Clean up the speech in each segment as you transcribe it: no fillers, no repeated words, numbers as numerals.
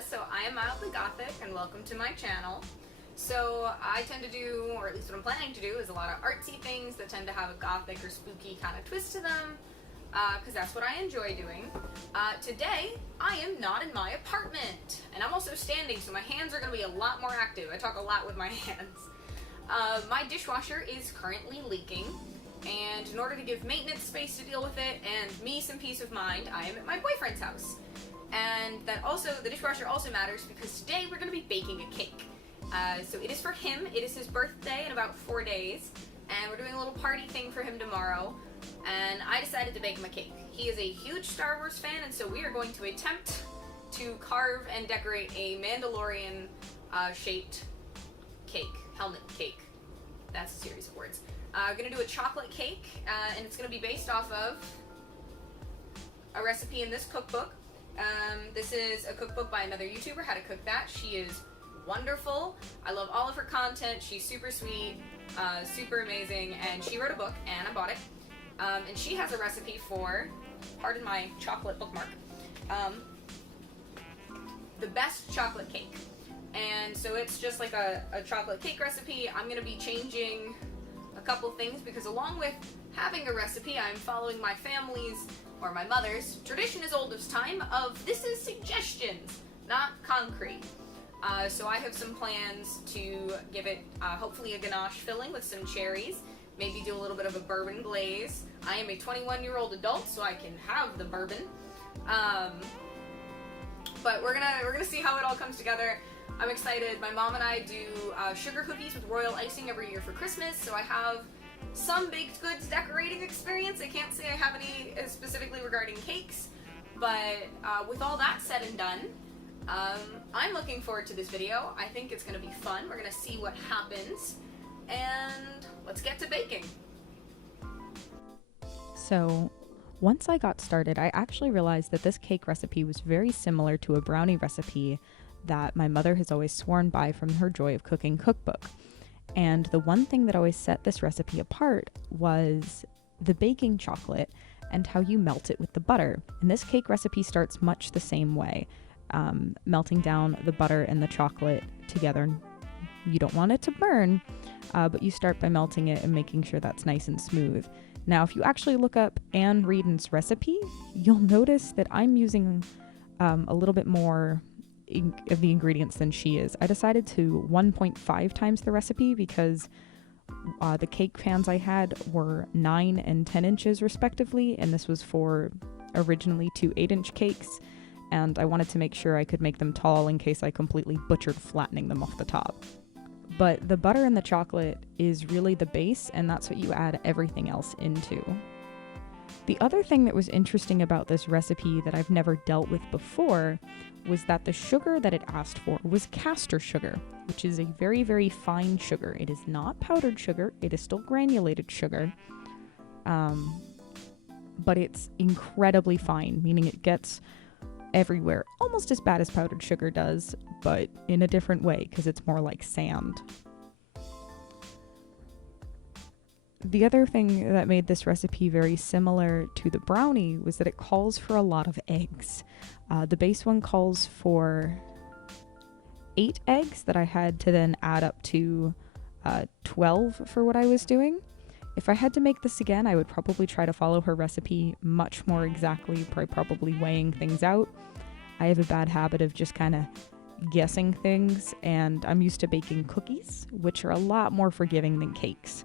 So I am Mildly Gothic, and welcome to my channel. So I tend to do, or at least what I'm planning to do, is a lot of artsy things that tend to have a gothic or spooky kind of twist to them, because that's what I enjoy doing. Today, I am not in my apartment, and I'm also standing, so my hands are going to be a lot more active. I talk a lot with my hands. My dishwasher is currently leaking, and in order to give maintenance space to deal with it, and me some peace of mind, I am at my boyfriend's house. And that also, the dishwasher also matters because today we're going to be baking a cake. So it is for him, it is his birthday in about 4 days, and we're doing a little party thing for him tomorrow, and I decided to bake him a cake. He is a huge Star Wars fan, and so we are going to attempt to carve and decorate a Mandalorian shaped cake, helmet cake. That's a series of words. I'm going to do a chocolate cake, and it's going to be based off of a recipe in this cookbook. This is a cookbook by another YouTuber, How to Cook That. She is wonderful. I love all of her content. She's super sweet, super amazing, and she wrote a book, and I bought it. And she has a recipe for, pardon my chocolate bookmark, the best chocolate cake. And so it's just like a chocolate cake recipe. I'm going to be changing a couple things because along with having a recipe, I'm following my family's, or my mother's, tradition as old as time of this is suggestions, not concrete. So I have some plans to give it hopefully a ganache filling with some cherries, maybe do a little bit of a bourbon glaze. I am a 21-year-old adult, so I can have the bourbon. But we're gonna see how it all comes together. I'm excited. My mom and I do sugar cookies with royal icing every year for Christmas, so I have some baked goods decorating experience. I can't say I have any specifically regarding cakes, but with all that said and done, I'm looking forward to this video. I think it's going to be fun. We're going to see what happens, and let's get to baking. So once I got started, I actually realized that this cake recipe was very similar to a brownie recipe that my mother has always sworn by from her Joy of Cooking cookbook. And the one thing that always set this recipe apart was the baking chocolate and how you melt it with the butter. And this cake recipe starts much the same way, melting down the butter and the chocolate together. You don't want it to burn, but you start by melting it and making sure that's nice and smooth. Now, if you actually look up Anne Reardon's recipe, you'll notice that I'm using a little bit more of the ingredients than she is. I decided to 1.5 times the recipe because the cake pans I had were 9 and 10 inches respectively, and this was for originally 2 8-inch cakes, and I wanted to make sure I could make them tall in case I completely butchered flattening them off the top. But the butter and the chocolate is really the base, and that's what you add everything else into. The other thing that was interesting about this recipe that I've never dealt with before was that the sugar that it asked for was castor sugar, which is a very, very fine sugar. It is not powdered sugar, it is still granulated sugar, but it's incredibly fine, meaning it gets everywhere, almost as bad as powdered sugar does, but in a different way because it's more like sand. The other thing that made this recipe very similar to the brownie was that it calls for a lot of eggs. The base one calls for 8 eggs that I had to then add up to 12 for what I was doing. If I had to make this again, I would probably try to follow her recipe much more exactly, probably weighing things out. I have a bad habit of just kind of guessing things, and I'm used to baking cookies, which are a lot more forgiving than cakes.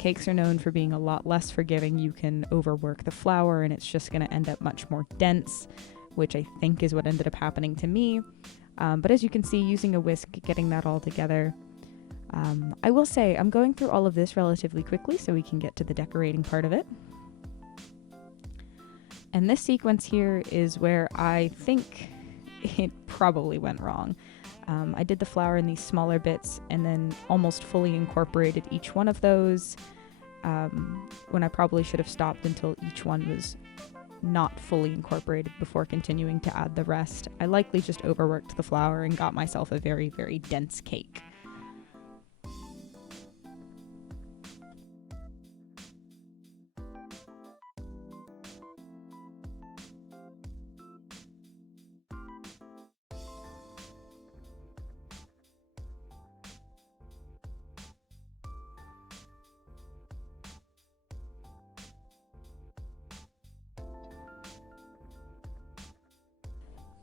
Cakes are known for being a lot less forgiving. You can overwork the flour and it's just going to end up much more dense, which I think is what ended up happening to me. But as you can see, using a whisk, getting that all together. I will say I'm going through all of this relatively quickly so we can get to the decorating part of it. And this sequence here is where I think it probably went wrong. I did the flour in these smaller bits and then almost fully incorporated each one of those when I probably should have stopped until each one was not fully incorporated before continuing to add the rest. I likely just overworked the flour and got myself a very, very dense cake.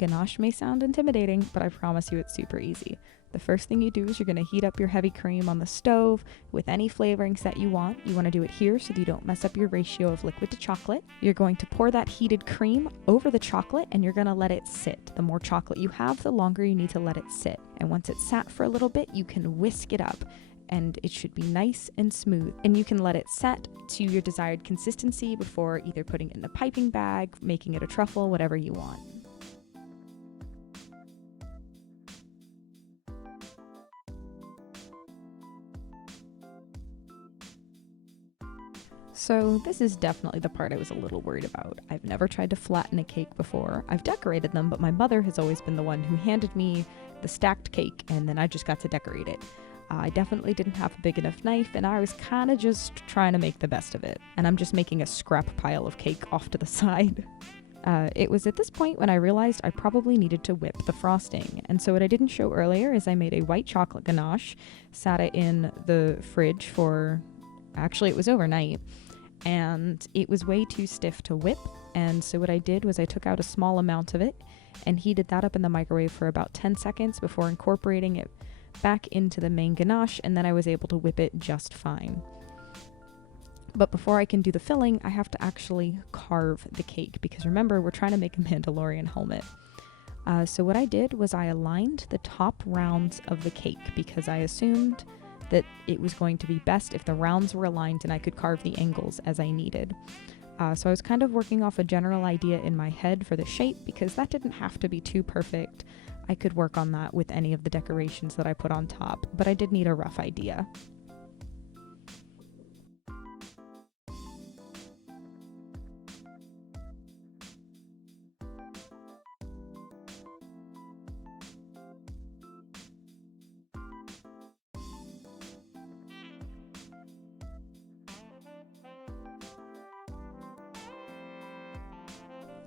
Ganache may sound intimidating, but I promise you it's super easy. The first thing you do is you're going to heat up your heavy cream on the stove with any flavorings that you want. You want to do it here so that you don't mess up your ratio of liquid to chocolate. You're going to pour that heated cream over the chocolate and you're going to let it sit. The more chocolate you have, the longer you need to let it sit. And once it's sat for a little bit, you can whisk it up and it should be nice and smooth. And you can let it set to your desired consistency before either putting it in a piping bag, making it a truffle, whatever you want. So this is definitely the part I was a little worried about. I've never tried to flatten a cake before. I've decorated them, but my mother has always been the one who handed me the stacked cake and then I just got to decorate it. I definitely didn't have a big enough knife and I was kind of just trying to make the best of it. And I'm just making a scrap pile of cake off to the side. It was at this point when I realized I probably needed to whip the frosting. And so what I didn't show earlier is I made a white chocolate ganache, sat it in the fridge for, actually it was overnight, and it was way too stiff to whip. And so what I did was I took out a small amount of it and heated that up in the microwave for about 10 seconds before incorporating it back into the main ganache, and then I was able to whip it just fine. But before I can do the filling, I have to actually carve the cake, because remember, we're trying to make a Mandalorian helmet. So what I did was I aligned the top rounds of the cake because I assumed that it was going to be best if the rounds were aligned and I could carve the angles as I needed. So I was kind of working off a general idea in my head for the shape because that didn't have to be too perfect. I could work on that with any of the decorations that I put on top, but I did need a rough idea.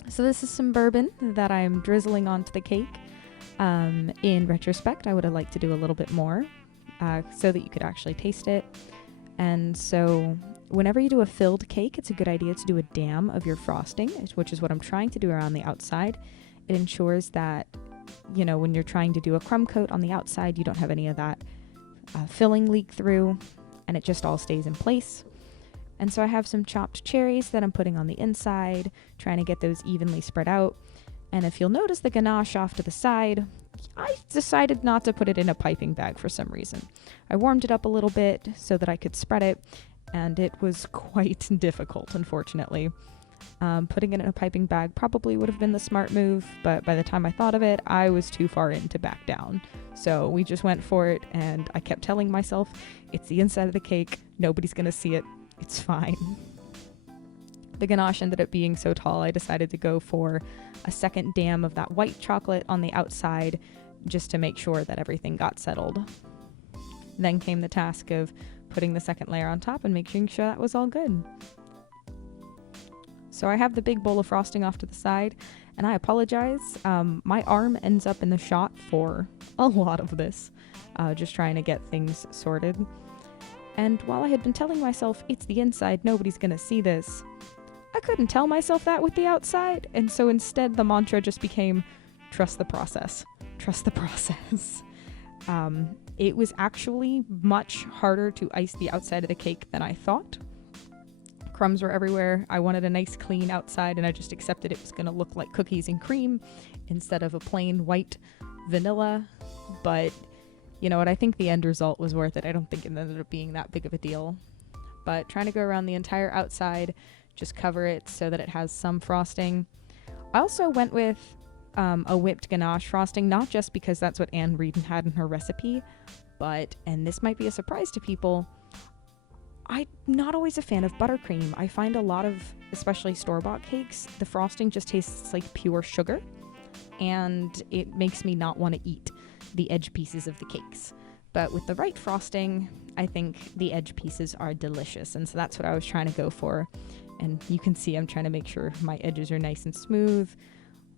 So this is some bourbon that I'm drizzling onto the cake. In retrospect, I would have liked to do a little bit more so that you could actually taste it. And so whenever you do a filled cake, it's a good idea to do a dam of your frosting, which is what I'm trying to do around the outside. It ensures that, you know, when you're trying to do a crumb coat on the outside, you don't have any of that filling leak through, and it just all stays in place. And so I have some chopped cherries that I'm putting on the inside, trying to get those evenly spread out. And if you'll notice the ganache off to the side, I decided not to put it in a piping bag for some reason. I warmed it up a little bit so that I could spread it, and it was quite difficult, unfortunately. Putting it in a piping bag probably would have been the smart move, but by the time I thought of it, I was too far in to back down. So we just went for it, and I kept telling myself, it's the inside of the cake, nobody's gonna see it, it's fine. The ganache ended up being so tall, I decided to go for a second dam of that white chocolate on the outside just to make sure that everything got settled. Then came the task of putting the second layer on top and making sure that was all good. So I have the big bowl of frosting off to the side, and I apologize. My arm ends up in the shot for a lot of this, just trying to get things sorted. And while I had been telling myself, it's the inside, nobody's gonna see this, I couldn't tell myself that with the outside, and so instead the mantra just became, trust the process. Trust the process. It was actually much harder to ice the outside of the cake than I thought. Crumbs were everywhere. I wanted a nice clean outside, and I just accepted it was going to look like cookies and cream instead of a plain white vanilla. But you know what? I think the end result was worth it. I don't think it ended up being that big of a deal. But trying to go around the entire outside, just cover it so that it has some frosting. I also went with a whipped ganache frosting, not just because that's what Anne Reed had in her recipe, but, and this might be a surprise to people, I'm not always a fan of buttercream. I find a lot of, especially store-bought cakes, the frosting just tastes like pure sugar, and it makes me not want to eat the edge pieces of the cakes. But with the right frosting, I think the edge pieces are delicious, and so that's what I was trying to go for. And you can see I'm trying to make sure my edges are nice and smooth.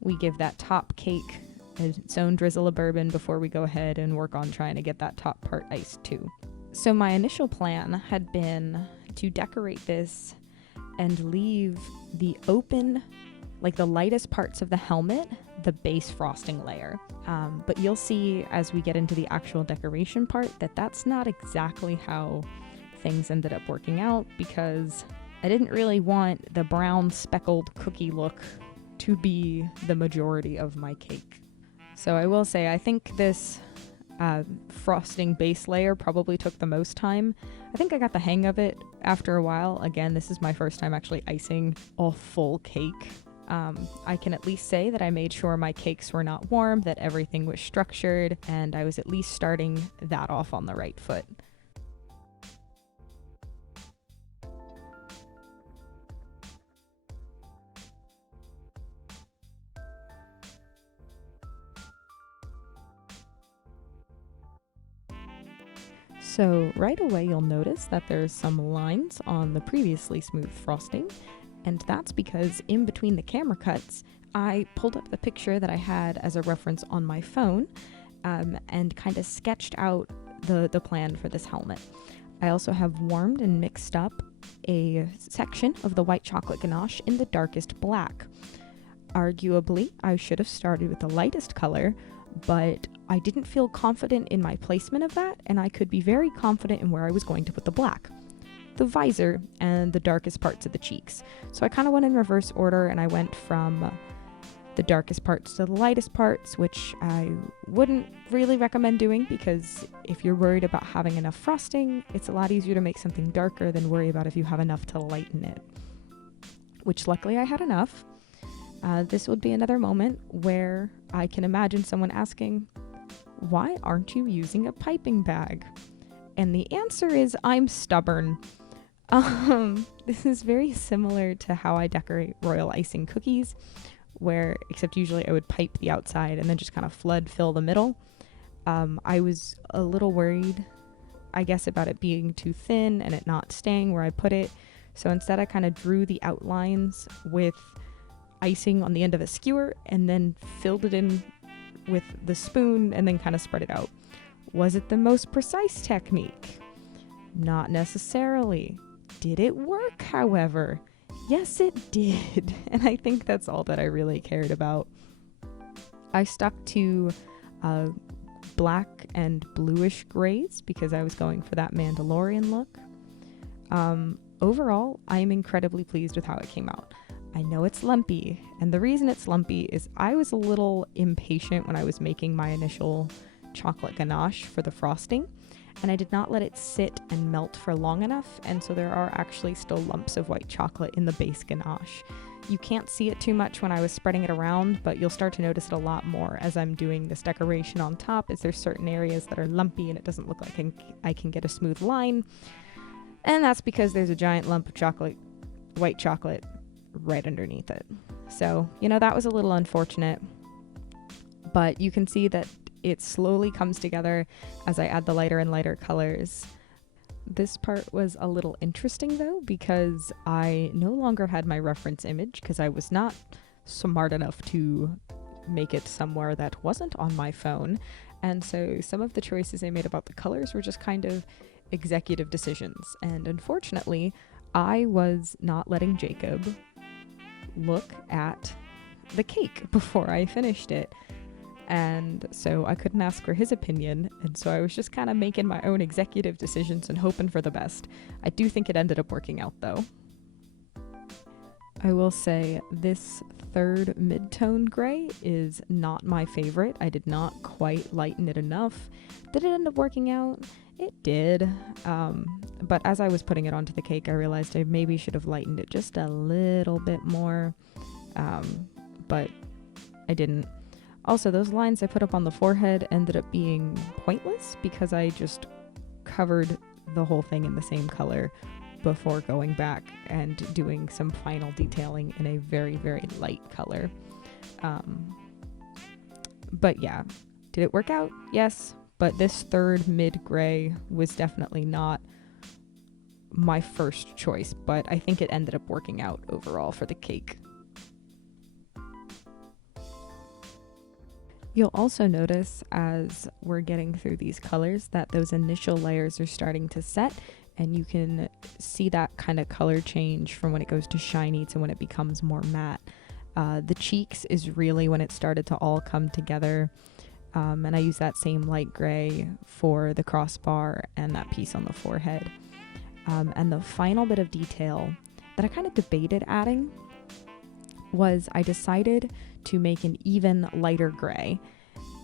We give that top cake its own drizzle of bourbon before we go ahead and work on trying to get that top part iced too. So my initial plan had been to decorate this and leave the open like the lightest parts of the helmet, the base frosting layer. But you'll see as we get into the actual decoration part that that's not exactly how things ended up working out, because I didn't really want the brown speckled cookie look to be the majority of my cake. So I will say, I think this frosting base layer probably took the most time. I think I got the hang of it after a while. Again, this is my first time actually icing a full cake. I can at least say that I made sure my cakes were not warm, that everything was structured, and I was at least starting that off on the right foot. So right away you'll notice that there's some lines on the previously smooth frosting, and that's because in between the camera cuts, I pulled up the picture that I had as a reference on my phone and kind of sketched out the plan for this helmet. I also have warmed and mixed up a section of the white chocolate ganache in the darkest black. Arguably, I should have started with the lightest color, but I didn't feel confident in my placement of that, and I could be very confident in where I was going to put the black, the visor, and the darkest parts of the cheeks. So I kind of went in reverse order, and I went from the darkest parts to the lightest parts, which I wouldn't really recommend doing, because if you're worried about having enough frosting, it's a lot easier to make something darker than worry about if you have enough to lighten it, which luckily I had enough. This would be another moment where I can imagine someone asking, why aren't you using a piping bag? And the answer is, I'm stubborn. This is very similar to how I decorate royal icing cookies, except usually I would pipe the outside and then just kind of fill the middle. I was a little worried, I guess, about it being too thin and it not staying where I put it. So instead I kind of drew the outlines with icing on the end of a skewer and then filled it in with the spoon and then kind of spread it out. Was it the most precise technique? Not necessarily. Did it work, however? Yes, it did. And I think that's all that I really cared about. I stuck to black and bluish grays because I was going for that Mandalorian look. Overall, I am incredibly pleased with how it came out. I know it's lumpy, and the reason it's lumpy is I was a little impatient when I was making my initial chocolate ganache for the frosting, and I did not let it sit and melt for long enough, and so there are actually still lumps of white chocolate in the base ganache. You can't see it too much when I was spreading it around, but you'll start to notice it a lot more as I'm doing this decoration on top, as there's certain areas that are lumpy and it doesn't look like I can get a smooth line, and that's because there's a giant lump of white chocolate right underneath it. So, that was a little unfortunate, but you can see that it slowly comes together as I add the lighter and lighter colors. This part was a little interesting though, because I no longer had my reference image because I was not smart enough to make it somewhere that wasn't on my phone. And so some of the choices I made about the colors were just kind of executive decisions. And unfortunately, I was not letting Jacob look at the cake before I finished it. And so I couldn't ask for his opinion, and so I was just kind of making my own executive decisions and hoping for the best. I do think it ended up working out though. I will say this third mid-tone gray is not my favorite. I did not quite lighten it enough. Did it end up working out? It did. But as I was putting it onto the cake, I realized I maybe should have lightened it just a little bit more. But I didn't. Also, those lines I put up on the forehead ended up being pointless because I just covered the whole thing in the same color before going back and doing some final detailing in a very, very light color. But yeah, did it work out? Yes. But this third mid gray was definitely not my first choice, but I think it ended up working out overall for the cake. You'll also notice as we're getting through these colors that those initial layers are starting to set, and you can see that kind of color change from when it goes to shiny to when it becomes more matte. The cheeks is really when it started to all come together. And I use that same light gray for the crossbar and that piece on the forehead. And the final bit of detail that I kind of debated adding was I decided to make an even lighter gray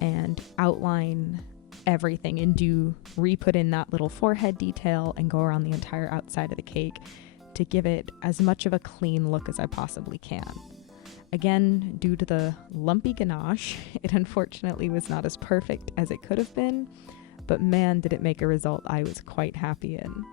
and outline everything and re-put in that little forehead detail and go around the entire outside of the cake to give it as much of a clean look as I possibly can. Again, due to the lumpy ganache, it unfortunately was not as perfect as it could have been, but man, did it make a result I was quite happy in.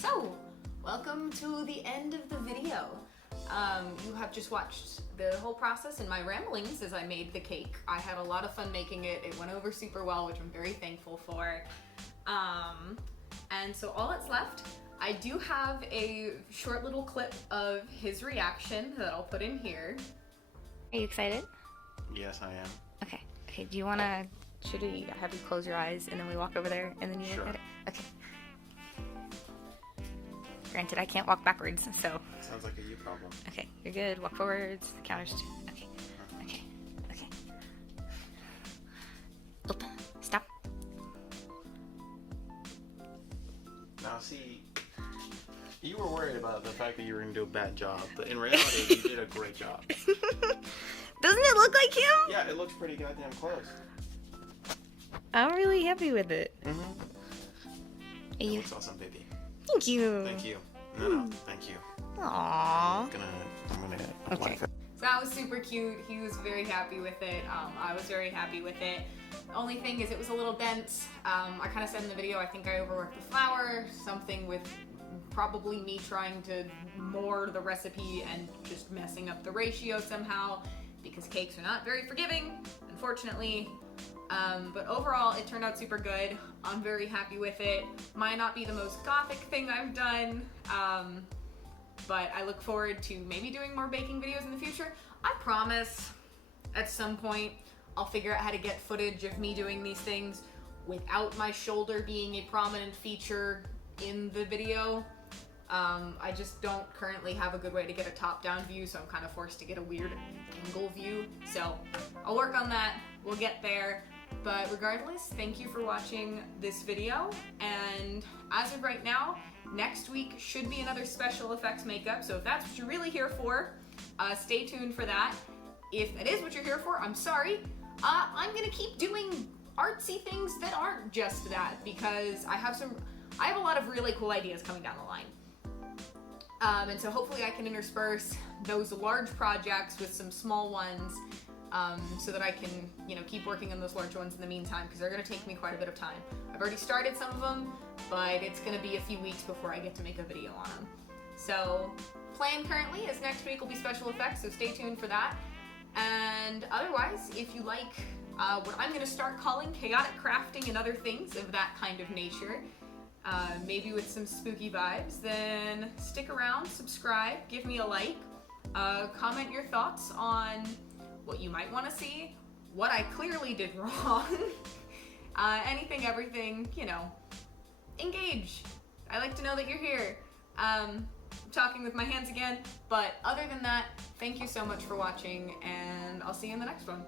So, welcome to the end of the video. You have just watched the whole process and my ramblings as I made the cake. I had a lot of fun making it. It went over super well, which I'm very thankful for. And so all that's left, I do have a short little clip of his reaction that I'll put in here. Are you excited? Yes, I am. Okay. Okay, do you want to, should we have you close your eyes and then we walk over there and then you look at it? Okay. Granted, I can't walk backwards, so. Sounds like a you problem. Okay, you're good. Walk forwards. Counters two. Okay. Okay. Okay. Oop. Stop. Now, see, you were worried about the fact that you were going to do a bad job, but in reality, you did a great job. Doesn't it look like him? Yeah, it looks pretty goddamn close. I'm really happy with it. Mm-hmm. It You. looks awesome, baby. Thank you. Thank you. No, thank you. Aww. I'm gonna apply Okay. for. So that was super cute. He was very happy with it. I was very happy with it. The only thing is it was a little dense. I kind of said in the video, I think I overworked the flour. Something with probably me trying to more the recipe and just messing up the ratio somehow because cakes are not very forgiving, unfortunately. But overall, it turned out super good. I'm very happy with it. Might not be the most gothic thing I've done, but I look forward to maybe doing more baking videos in the future. I promise at some point I'll figure out how to get footage of me doing these things without my shoulder being a prominent feature in the video. I just don't currently have a good way to get a top-down view, so I'm kind of forced to get a weird angle view. So I'll work on that. We'll get there. But regardless, thank you for watching this video. And as of right now, next week should be another special effects makeup. So if that's what you're really here for, stay tuned for that. If that is what you're here for, I'm sorry. I'm gonna keep doing artsy things that aren't just that because I have a lot of really cool ideas coming down the line. And so hopefully I can intersperse those large projects with some small ones so that I can, keep working on those large ones in the meantime because they're going to take me quite a bit of time. I've already started some of them, but it's going to be a few weeks before I get to make a video on them. So plan currently is next week will be special effects, so stay tuned for that. And otherwise, if you like what I'm going to start calling chaotic crafting and other things of that kind of nature, maybe with some spooky vibes, then stick around, subscribe, give me a like, comment your thoughts on what you might want to see, what I clearly did wrong, anything, everything, engage. I like to know that you're here. I'm talking with my hands again, but other than that, thank you so much for watching, and I'll see you in the next one.